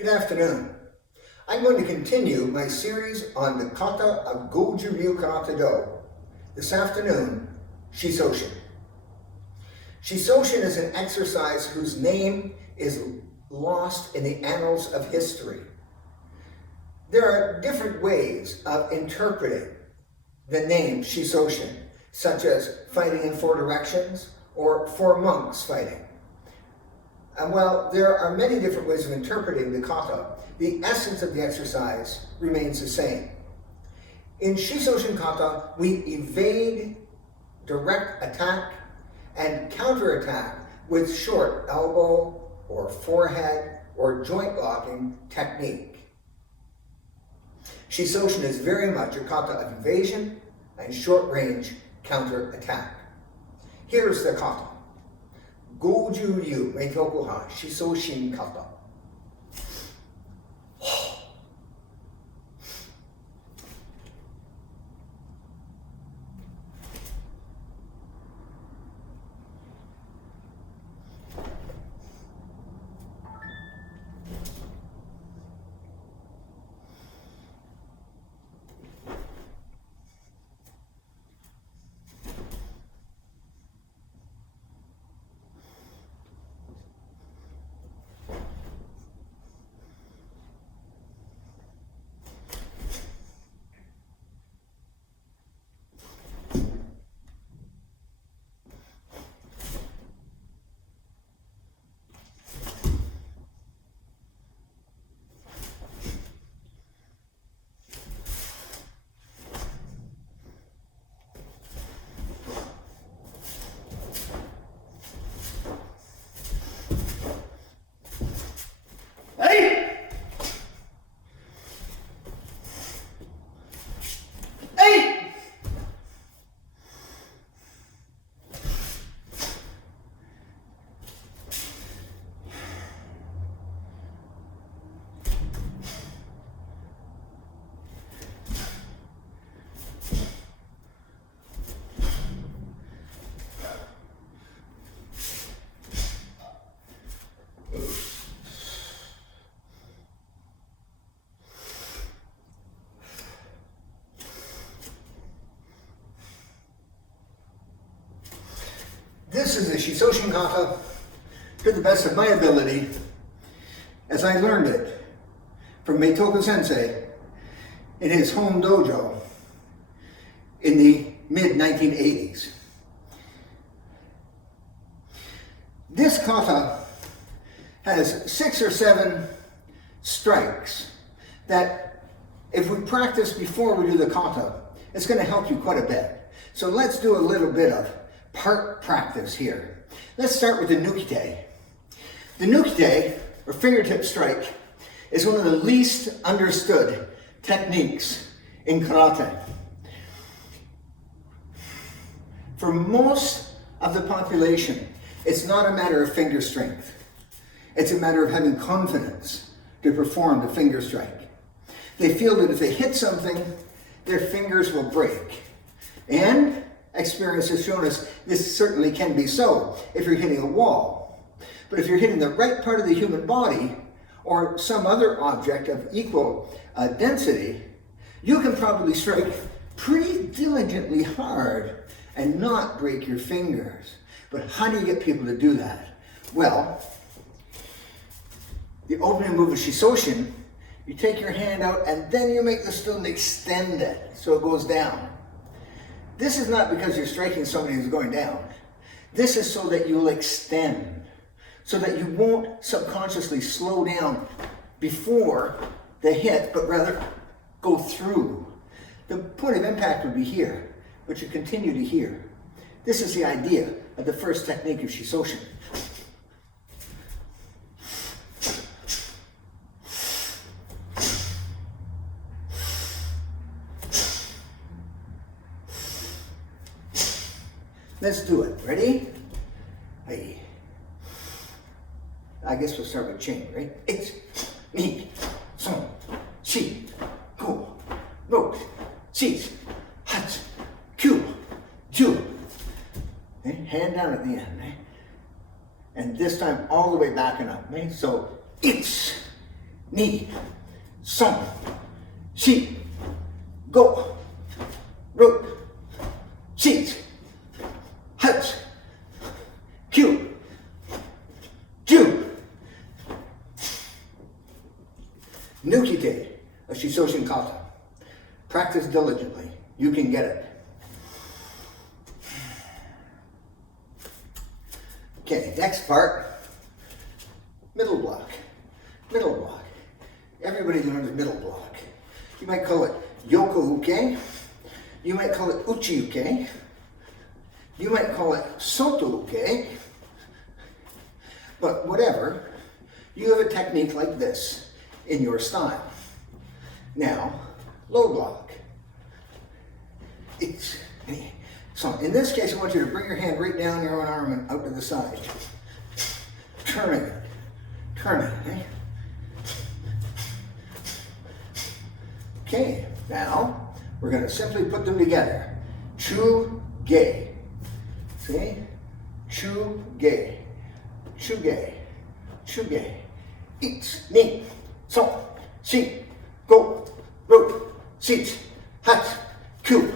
Good afternoon. I'm going to continue my series on the kata of Goju Ryu Kata. This afternoon, Shishoshin. Shisoshin is an exercise whose name is lost in the annals of history. There are different ways of interpreting the name Shisoshin, such as fighting in four directions or four monks fighting. And while there are many different ways of interpreting the kata, the essence of the exercise remains the same. In Shisoshin kata, we evade direct attack and counterattack with short elbow or forehead or joint locking technique. Shisoshin is very much a kata of evasion and short-range counterattack. Here's the kata. Goju Ryu Kata, Shisoshin kata. This is the Shishoshin kata to the best of my ability as I learned it from Meitoku Sensei in his home dojo in the mid-1980s. This kata has 6 or 7 strikes that if we practice before we do the kata, it's going to help you quite a bit. So let's do a little bit of part practice here. Let's start with the nukite. The nukite, or fingertip strike, is one of the least understood techniques in karate. For most of the population, it's not a matter of finger strength. It's a matter of having confidence to perform the finger strike. They feel that if they hit something, their fingers will break. And experience has shown us this certainly can be so if you're hitting a wall. But if you're hitting the right part of the human body or some other object of equal density, you can probably strike pretty diligently hard and not break your fingers. But how do you get people to do that? Well, the opening move of Shisoshin, you take your hand out and then you make the student extend it so it goes down. This is not because you're striking somebody who's going down. This is so that you'll extend, so that you won't subconsciously slow down before the hit, but rather go through. The point of impact would be here, but you continue to here. This is the idea of the first technique of Shisoshin. Let's do it. Ready? Hey. I guess we'll start with chain, right? 1, 2, 3, 4, 5, 6, 8, 9, 10. Okay? Hand down at the end, right? And this time all the way back and up, right? So 1, ni, son, shi, go, ro, shi, hut, kyu, ju. Nukite, a Shishoshin kata. Practice diligently. You can get it. Okay, next part. Middle block. Middle block. Everybody learns middle block. You might call it yoko uke. You might call it uchi uke. You might call it soto uke. But whatever, you have a technique like this in your style. Now, low block. So in this case, I want you to bring your hand right down your own arm and out to the side. Turning it. Turn it. Eh? Okay, now we're going to simply put them together. Chu ge. See? Chu ge. Chu ge. Chu ge. Ich, ni, so, shi, go, ro, shi, hat, ku,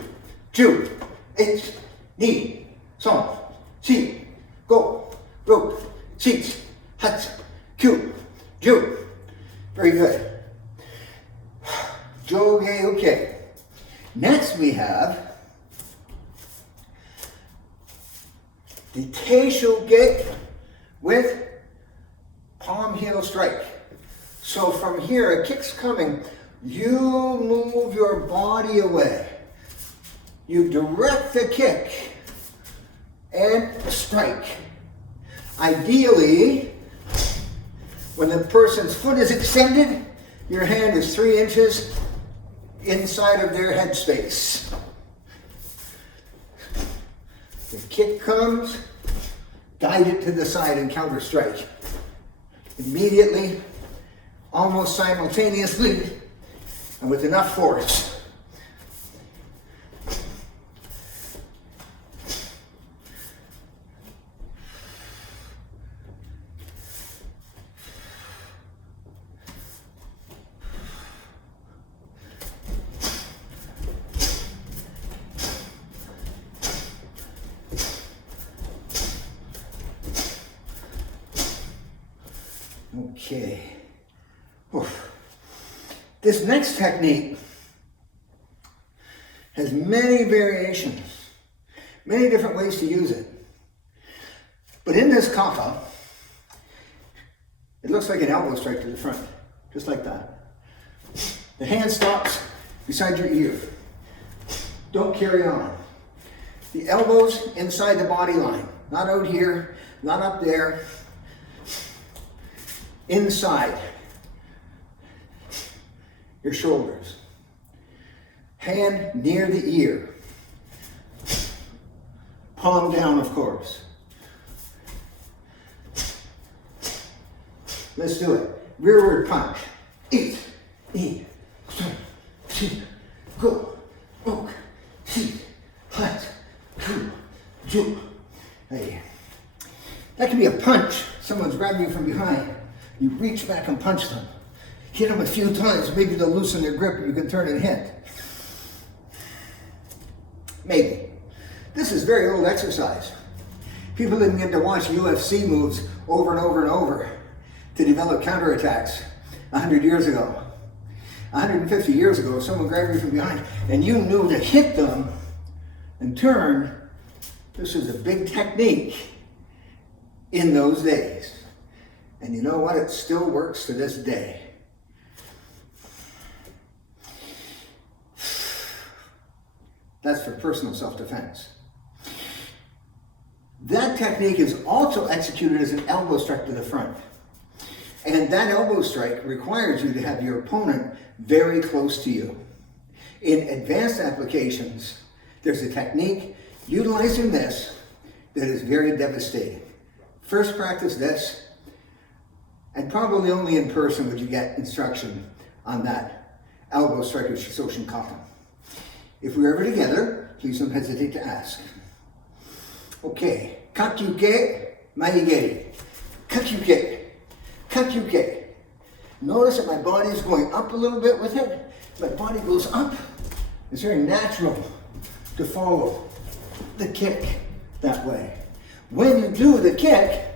ju, ich, ni, so, shi, go, ro, shi, hat, ku, ju. Very good. Joge uke. Next we have the teishoge with palm heel strike. So from here, a kick's coming, you move your body away. You direct the kick and strike. Ideally, when the person's foot is extended, your hand is 3 inches inside of their head space. The kick comes, guide it to the side and counter strike. Immediately, almost simultaneously, and with enough force. Okay. Oof. This next technique has many variations, many different ways to use it. But in this kata, it looks like an elbow strike to the front, just like that. The hand stops beside your ear. Don't carry on. The elbows inside the body line, not out here, not up there. Inside your shoulders. Hand near the ear. Palm down, of course. Let's do it. Rearward punch. Eat, go, oak, hut, ku, ju. Hey. That can be a punch. Someone's grabbing you from behind. You reach back and punch them. Hit them a few times, maybe they'll loosen their grip and you can turn and hit. Maybe. This is very old exercise. People didn't get to watch UFC moves over and over and over to develop counterattacks 100 years ago. 150 years ago, someone grabbed you from behind and you knew to hit them and turn. This was a big technique in those days. And you know what? It still works to this day. That's for personal self-defense. That technique is also executed as an elbow strike to the front. And that elbow strike requires you to have your opponent very close to you. In advanced applications, there's a technique utilizing this that is very devastating. First practice this, and probably only in person would you get instruction on that elbow strike of Shisoshin kata. If we're ever together, please don't hesitate to ask. Okay, kakyuke, maigeri. Kakyuke, kakyuke. Notice that my body is going up a little bit with it. My body goes up. It's very natural to follow the kick that way. When you do the kick,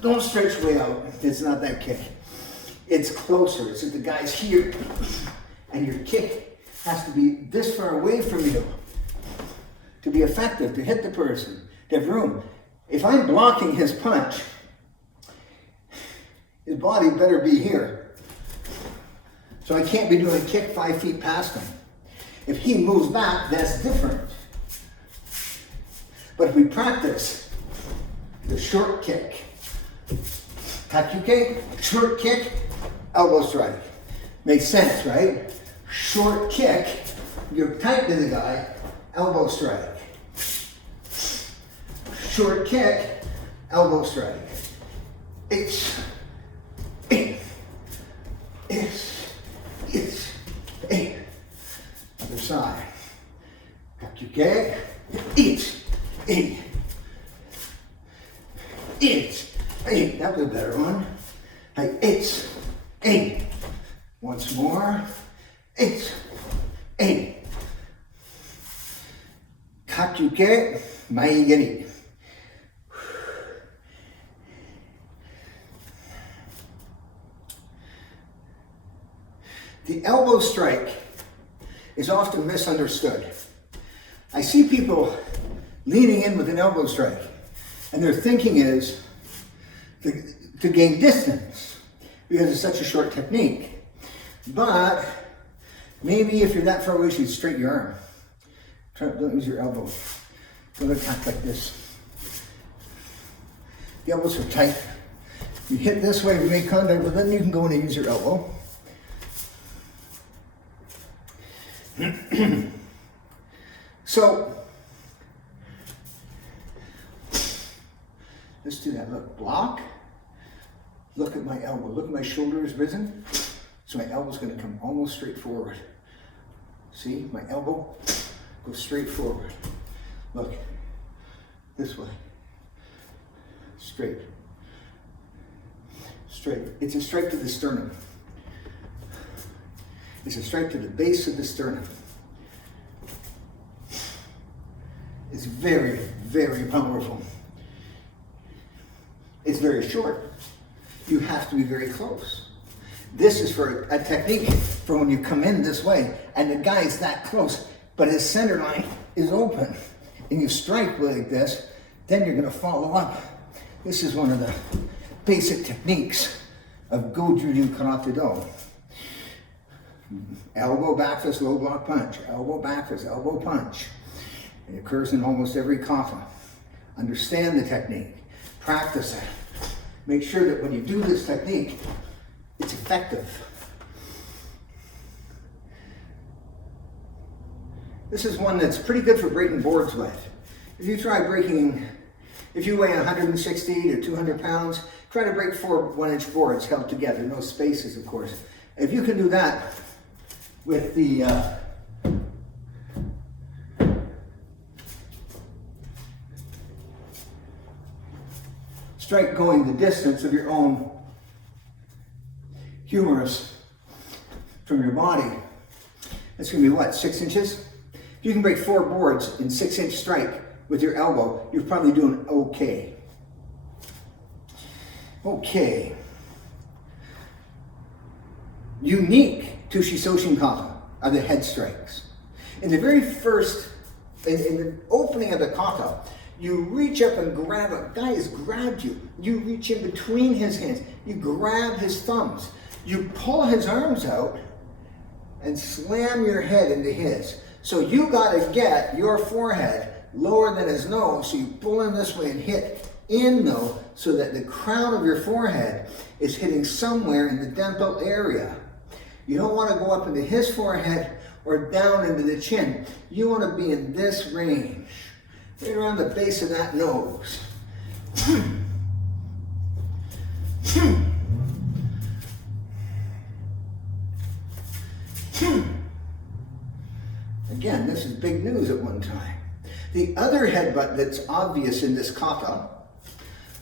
don't stretch way out. It's not that kick. It's closer. It's that the guy's here. And your kick has to be this far away from you to be effective, to hit the person, to have room. If I'm blocking his punch, his body better be here. So I can't be doing a kick 5 feet past him. If he moves back, that's different. But if we practice the short kick, takyuke, short kick, elbow strike. Makes sense, right? Short kick, you're tight to the guy, elbow strike. Short kick, elbow strike. It's, other side. Takyuke, that was a better one. Once more. Takyuke, maigiri. The elbow strike is often misunderstood. I see people leaning in with an elbow strike, and their thinking is to gain distance because it's such a short technique. But maybe if you're that far away, you should straighten your arm. Don't use your elbow. Don't attack like this. The elbows are tight. You hit this way, you make contact, but then you can go in and use your elbow. So, let's do that. Look, block. Look at my elbow. Look at my shoulder is risen. So my elbow's going to come almost straight forward. See, my elbow goes straight forward. Look, this way. Straight. Straight. It's a strike to the sternum. It's a strike to the base of the sternum. It's very, very powerful. It's very short. You have to be very close. This is for a technique for when you come in this way and the guy's that close, but his center line is open and you strike like this, then you're going to follow up. This is one of the basic techniques of Goju Ryu Kata. Elbow back fist, low block punch. Elbow back fist, elbow punch. It occurs in almost every kata. Understand the technique. Practice it. Make sure that when you do this technique, it's effective. This is one that's pretty good for breaking boards with. If you try breaking, if you weigh 160 to 200 pounds, try to break 4 1-inch boards held together, no spaces, of course. If you can do that with the strike going the distance of your own humerus from your body, that's going to be what, 6 inches? If you can break 4 boards in 6-inch strike with your elbow, you're probably doing okay. Okay. Unique to Shisoshin kata are the head strikes. In the very first, in the opening of the kata, you reach up and grab a guy has grabbed you. You reach in between his hands. You grab his thumbs. You pull his arms out and slam your head into his. So you got to get your forehead lower than his nose. So you pull him this way and hit in though, so that the crown of your forehead is hitting somewhere in the dental area. You don't want to go up into his forehead or down into the chin. You want to be in this range, right around the base of that nose. Again, this is big news at one time. The other headbutt that's obvious in this kata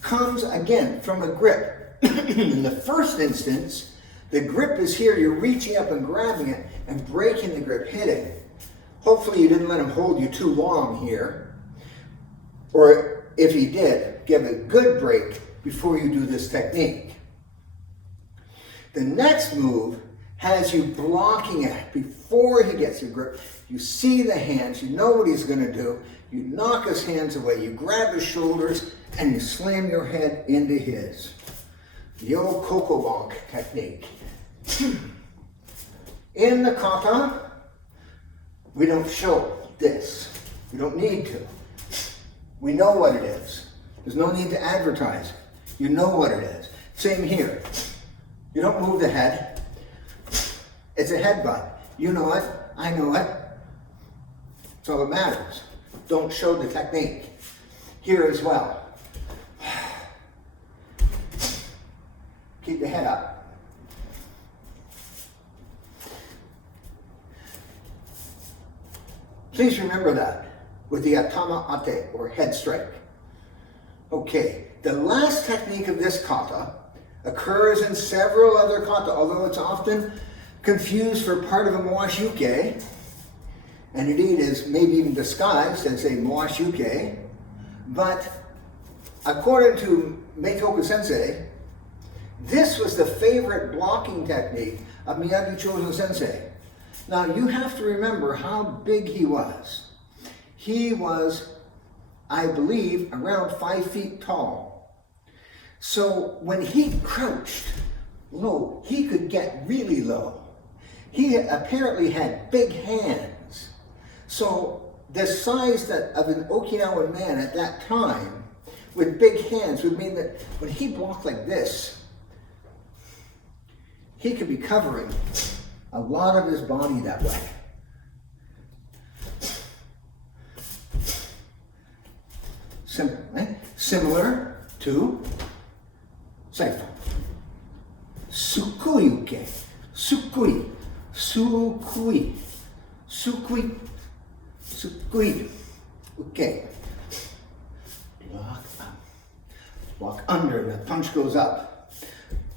comes again from a grip. In the first instance, The grip is here. You're reaching up and grabbing it and breaking the grip, hitting. Hopefully you didn't let him hold you too long here. Or if he did, give a good break before you do this technique. The next move has you blocking it before he gets your grip. You see the hands, you know what he's going to do. You knock his hands away, you grab his shoulders, and you slam your head into his. The old coco bonk technique. In the kata, we don't show this. We don't need to. We know what it is. There's no need to advertise. You know what it is. Same here. You don't move the head. It's a headbutt. You know it. I know it. That's all that matters. Don't show the technique. Here as well. Keep the head up. Please remember that with the atama ate, or head strike. Okay, the last technique of this kata occurs in several other kata, although it's often confused for part of a moashuke, and indeed is maybe even disguised as a moashuke. But according to Meitoku Sensei, this was the favorite blocking technique of Miyagi Chozo Sensei. Now you have to remember how big he was. He was, I believe, around 5 feet tall. So when he crouched low, he could get really low. He apparently had big hands. So the size of an Okinawan man at that time with big hands would mean that when he blocked like this, he could be covering a lot of his body that way. Similar to Saifo. Sukui-uke. Sukui. Sukui. Sukui. Sukui. Okay. Block up. Block under. The punch goes up.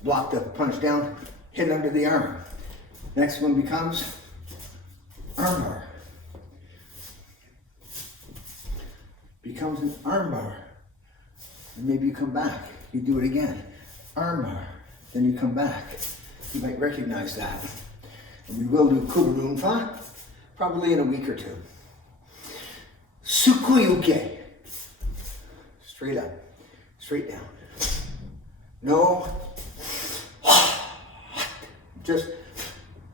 Block the punch down. Hit under the arm. Next one becomes armbar. Becomes an armbar. And maybe you come back. You do it again. Armbar. Then you come back. You might recognize that. And we will do kururunfa probably in a week or two. Sukui-uke. Straight up. Straight down. No. Just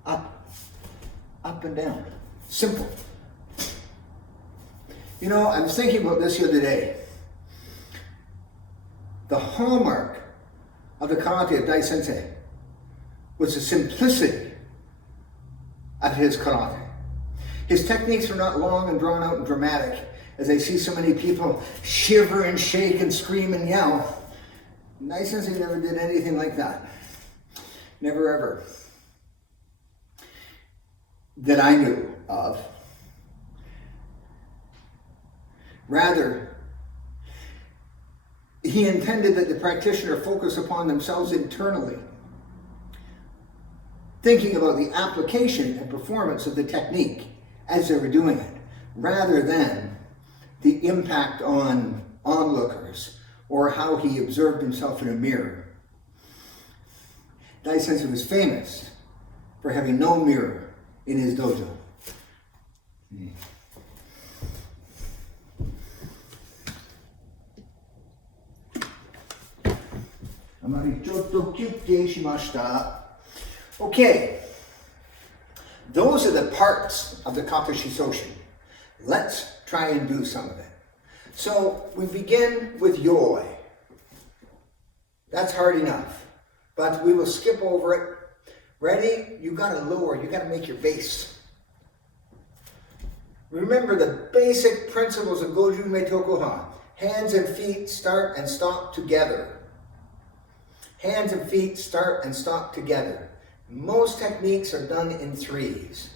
up. Up and down. Simple. You know, I was thinking about this the other day. The hallmark of the karate of Dai Sensei was the simplicity of his karate. His techniques were not long and drawn out and dramatic, as I see so many people shiver and shake and scream and yell. Dai Sensei never did anything like that. Never ever. That I knew of. Rather, he intended that the practitioner focus upon themselves internally, thinking about the application and performance of the technique as they were doing it, rather than the impact on onlookers or how he observed himself in a mirror. Dai Sensei was famous for having no mirror in his dojo. Okay, those are the parts of the kata Shisoshin. Let's try and do some of it. So we begin with yoi. That's hard enough, but we will skip over it. Ready? You gotta lower, you gotta make your base. Remember the basic principles of Goju Meitokuha. Hands and feet start and stop together. Hands and feet start and stop together. Most techniques are done in threes.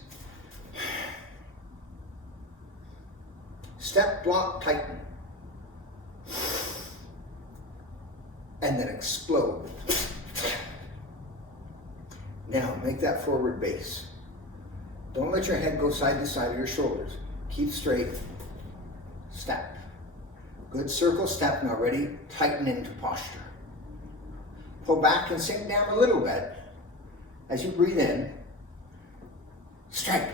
Step, block, tighten. And then explode. Now, make that forward base. Don't let your head go side to side of your shoulders. Keep straight. Step. Good circle step. Now ready? Tighten into posture. Pull back and sink down a little bit. As you breathe in, strike.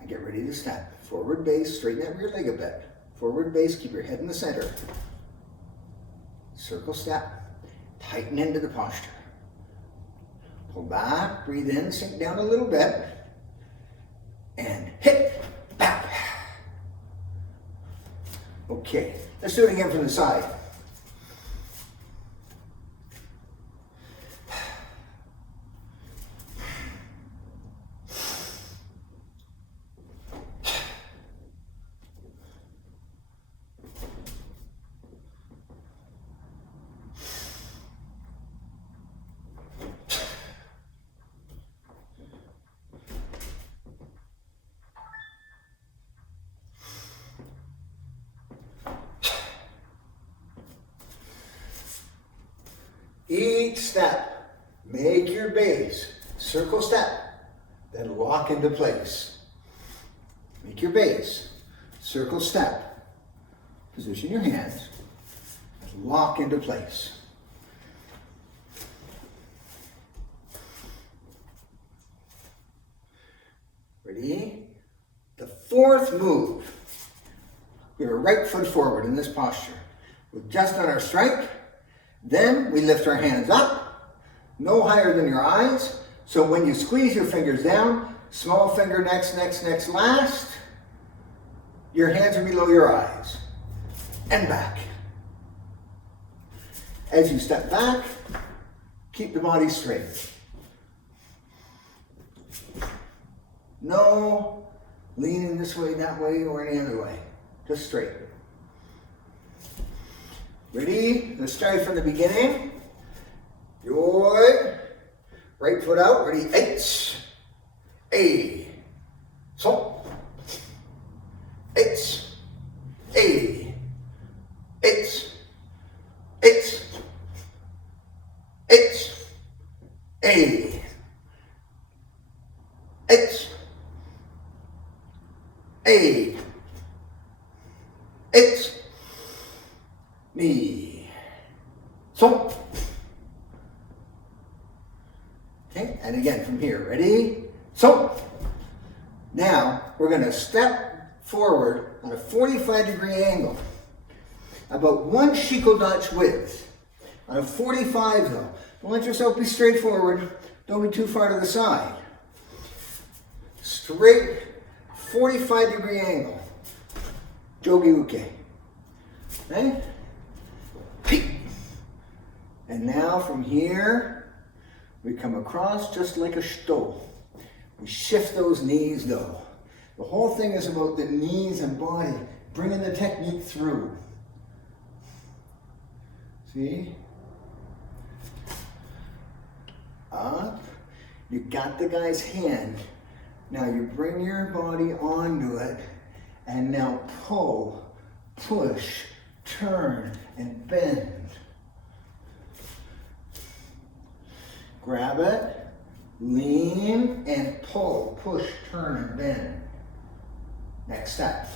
And get ready to step. Forward base, straighten that rear leg a bit. Forward base, keep your head in the center. Circle step, tighten into the posture. Pull back, breathe in, sink down a little bit. And hit, back. Okay, let's do it again from the side. Each step, make your base, circle step, then lock into place. Make your base, circle step, position your hands, lock into place. Ready? The fourth move, we have a right foot forward in this posture. We're just on our strike. Then we lift our hands up, no higher than your eyes. So when you squeeze your fingers down, small finger next, last, your hands are below your eyes. And back. As you step back, keep the body straight. No leaning this way, that way, or any other way. Just straight. Ready? Let's start from the beginning. Good. Right foot out. Ready? H. A. So. H. A. H. H. H. A. H. A. H. Knee. So. Okay, and again from here. Ready? So. Now we're going to step forward on a 45-degree angle. About 1 shikodachi width. On a 45 though. Don't let yourself be straight forward. Don't be too far to the side. Straight 45-degree angle. Jogi uke. Okay? And now from here, we come across just like a shito. We shift those knees though. The whole thing is about the knees and body, bringing the technique through. See? Up. You got the guy's hand. Now you bring your body onto it, and now pull, push, turn, and bend. Grab it, lean, and pull, push, turn, and bend. Next step,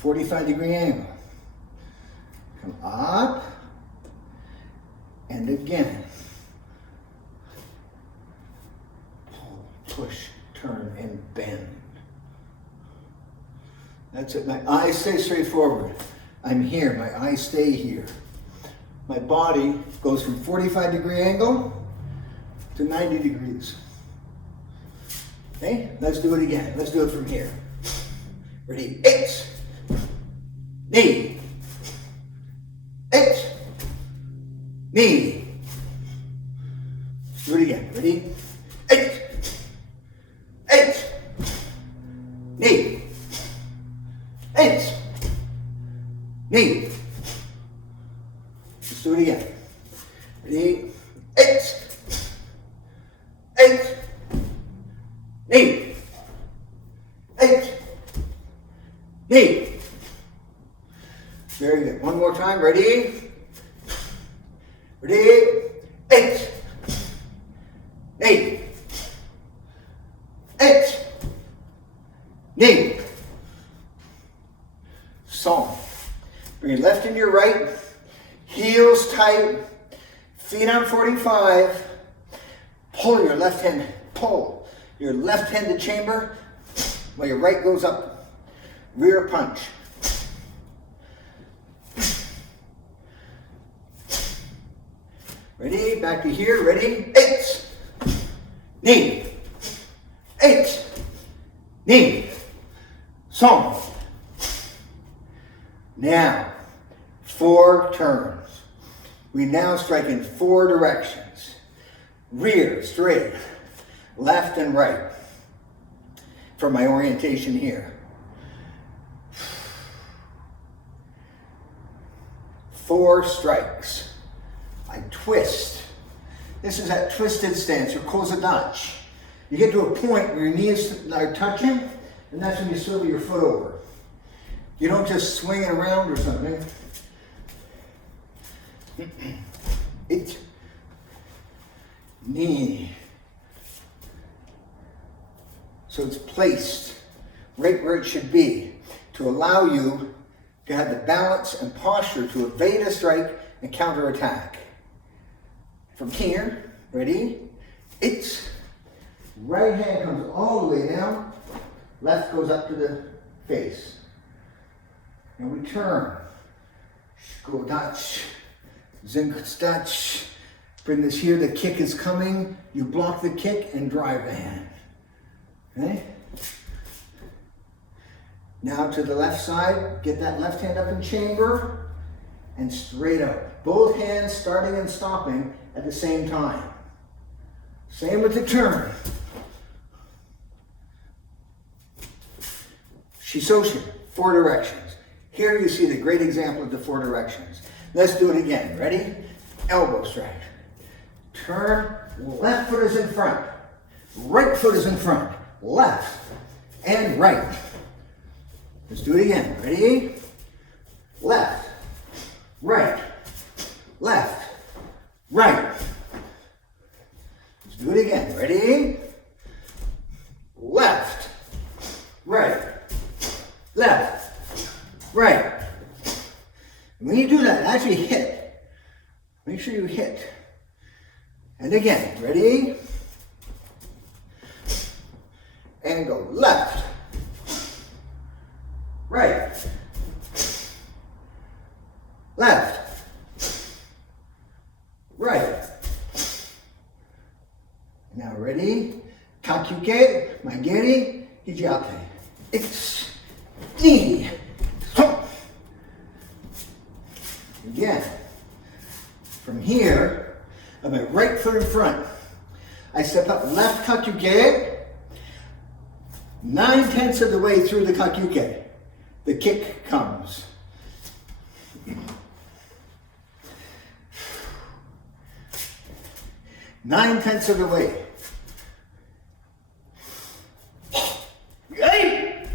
45-degree angle. Come up, and again. Pull, push, turn, and bend. That's it. My eyes stay straight forward. I'm here. My eyes stay here. My body goes from 45-degree angle to 90 degrees. Okay, let's do it again. Let's do it from here. Ready? H, knee, H, knee. Let's do it again. Ready? H, H, knee, H, knee. Let's do it again. Ready? H, H, knee, H, knee. Very good. One more time. Ready? Ready? H, knee, song. Bring your left into your right, heels tight, feet on 45. Pull your left hand, pull your left hand to chamber while your right goes up. Rear punch. Ready? Back to here. Ready? 8. Knee. 8. Knee. Song. Now, 4 turns. We now strike in 4 directions. Rear, straight, left and right. For my orientation here. 4 strikes. I twist. This is that twisted stance, or kozadachi. You get to a point where your knees are touching, and that's when you swivel your foot over. You don't just swing it around or something. It. Knee. So it's placed right where it should be to allow you to have the balance and posture to evade a strike and counterattack. From here, ready? It's right hand comes all the way down, left goes up to the face. And we turn. Shikodachi, zenkudachi. Bring this here, the kick is coming. You block the kick and drive the hand. Okay? Now to the left side, get that left hand up in chamber and straight up. Both hands starting and stopping at the same time. Same with the turn. Shisoshin, 4 directions. Here you see the great example of the 4 directions. Let's do it again. Ready? Elbow strike. Turn, left foot is in front. Right foot is in front. Left and right. Let's do it again. Ready? Left, right, left, right. Let's do it again. Ready? Left, right, left, right. When you do that, actually hit. Make sure you hit. And again, ready? And go left, right, left, right. Now ready? Kakyuke, maigeri, hijate. It's knee. Again. From here, I have my right foot in front. I step up left kakyuke. 9/10 of the way through the kakyuke, the kick comes. 9/10 of the way. Yay!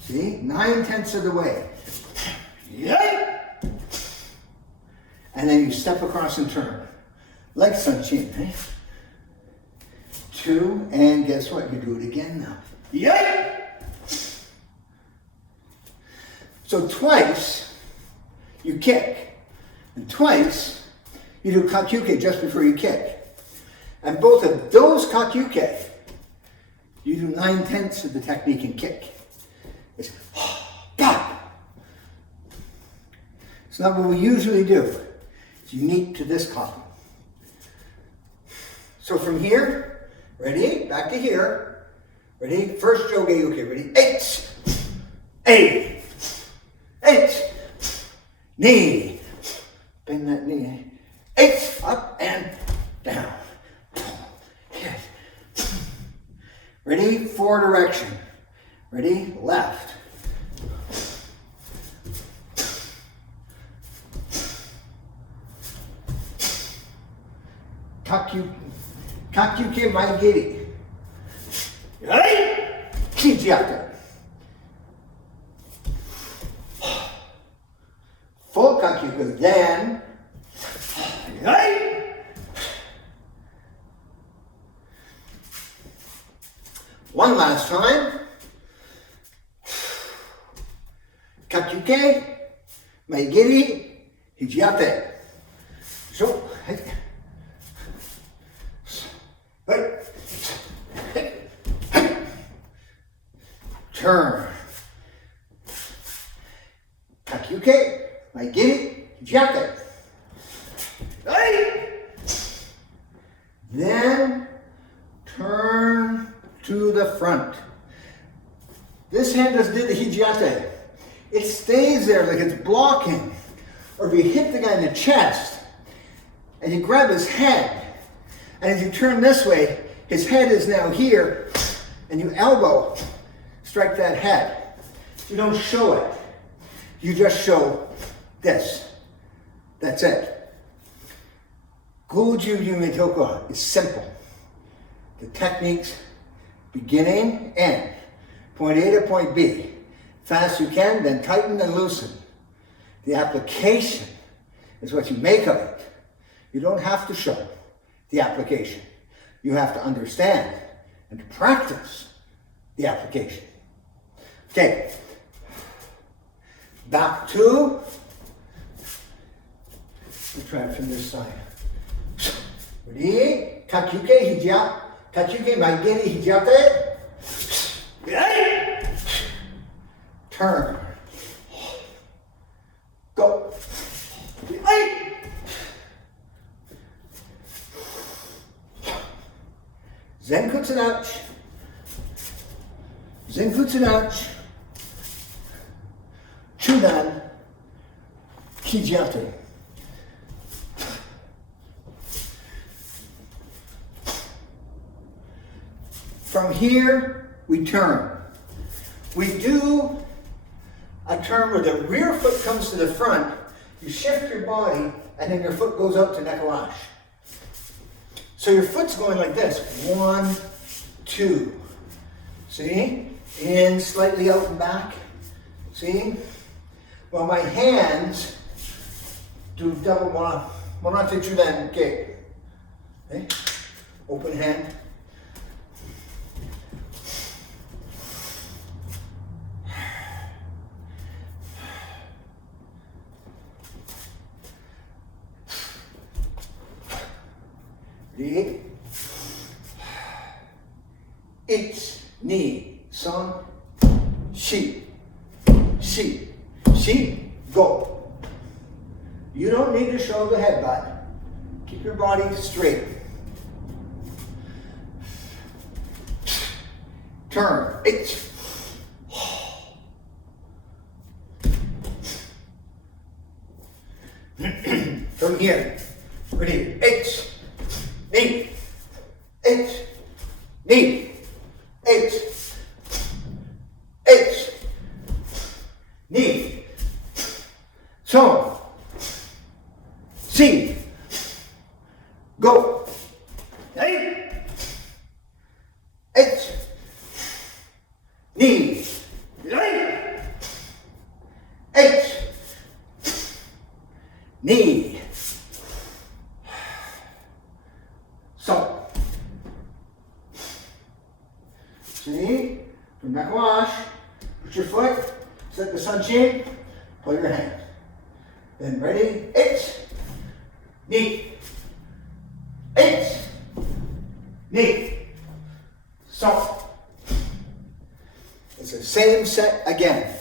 See? 9/10 of the way. Yay! And then you step across and turn. Like Sanchin, eh? 2, and guess what? You do it again now. Yay! So twice, you kick. And twice, you do kakyuke just before you kick. And both of those kakyuke, you do 9/10 of the technique and kick. It's God. It's not what we usually do. It's unique to this kata. So from here, ready? Back to here. Ready? First jogeyuke. Ready? 8. 8. 8. Knee. Bend that knee. 8. Up and down. Hit. Ready? 4 direction. Ready? Left. Kakyuke maigeri. Ready? Kijiata. Full kakyuke. Then One last time. Kakyuke, maigiri, hijiyate. So, turn. Kakyuke, maigiri, hijiyate. Then turn to the front. This hand just did the hijiyate. It stays there like it's blocking. Or if you hit the guy in the chest and you grab his head, and as you turn this way, his head is now here, and you elbow, strike that head. You don't show it. You just show this. That's it. Goju Ryu Kata is simple. The techniques, beginning, end. Point A to point B. Fast you can, then tighten and loosen. The application is what you make of it. You don't have to show the application. You have to understand and to practice the application. Okay. Back to, let's try it from this side. Ready? Kakyuke hijia. Kakyuke maigiri hijiyate. Turn. Go. Zenkutsunachi. Zenkutsunachi. Chunan. Hijiyate. From here, we turn. We do a turn where the rear foot comes to the front, you shift your body, and then your foot goes up to nekalash. So your foot's going like this. 1, 2. See? In, slightly out and back. See? While my hands do double monatechu chudan kick. Okay? Open hand. Ready? 1, 2, 3, 4, go. You don't need to show the headbutt. Keep your body straight. Turn. 1. From here. Ready? 1. Knee, 1, knee, 1, knee, so, see, go, 1, knee, 1, knee. So, see, from nekalash, put your foot, set the sunshin, pull your hand. Then ready, 1, knee, 1, knee. So, it's the same set again.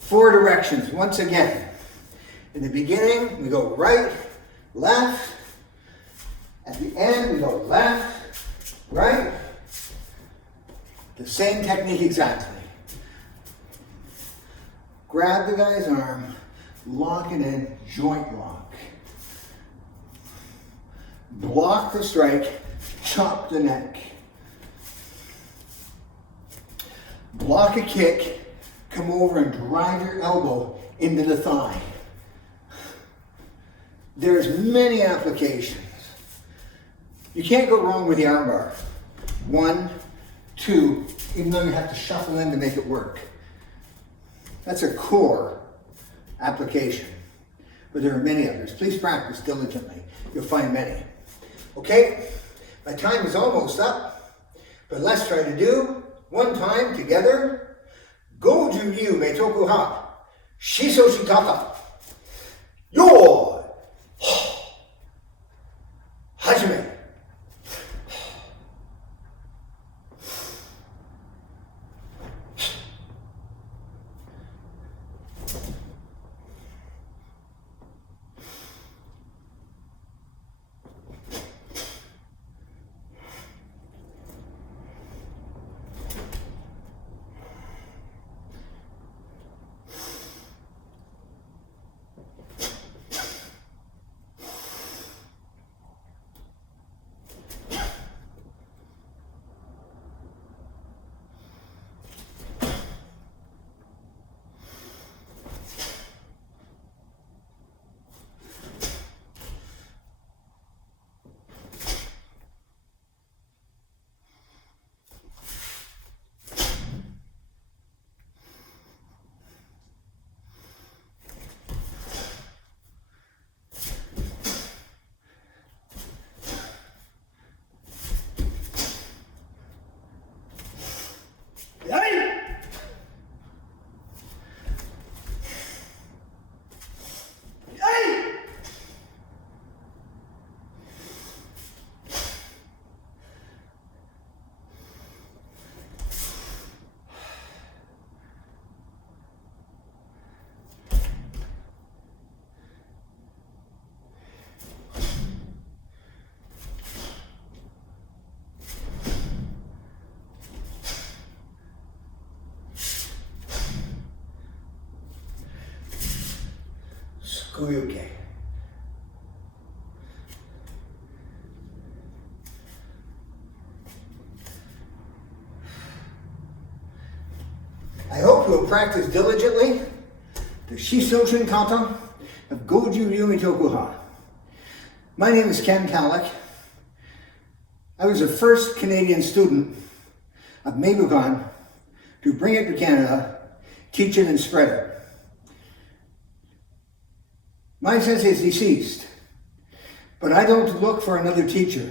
4 directions, once again. In the beginning, we go right, left. At the end, we go left, right. The same technique exactly. Grab the guy's arm, lock it in, joint lock. Block the strike, chop the neck. Block a kick, come over and drive your elbow into the thigh. There's many applications. You can't go wrong with the armbar. 1, 2, even though you have to shuffle in to make it work. That's a core application, but there are many others. Please practice diligently. You'll find many. Okay, my time is almost up. But let's try to do, one time together, Goju Ryu Kata, Shishoshin Kata. Yo! Hajime. Kuyuke. I hope you will practice diligently the Shishoshin Kata of Goju Ryu Kata. My name is Ken Tallack. I was the first Canadian student of Meibukan to bring it to Canada, teach it and spread it. My sensei is deceased, but I don't look for another teacher.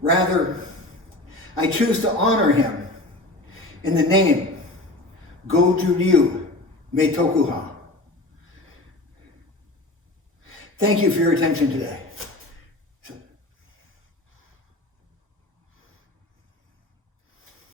Rather, I choose to honor him in the name Goju Ryu Kata. Thank you for your attention today.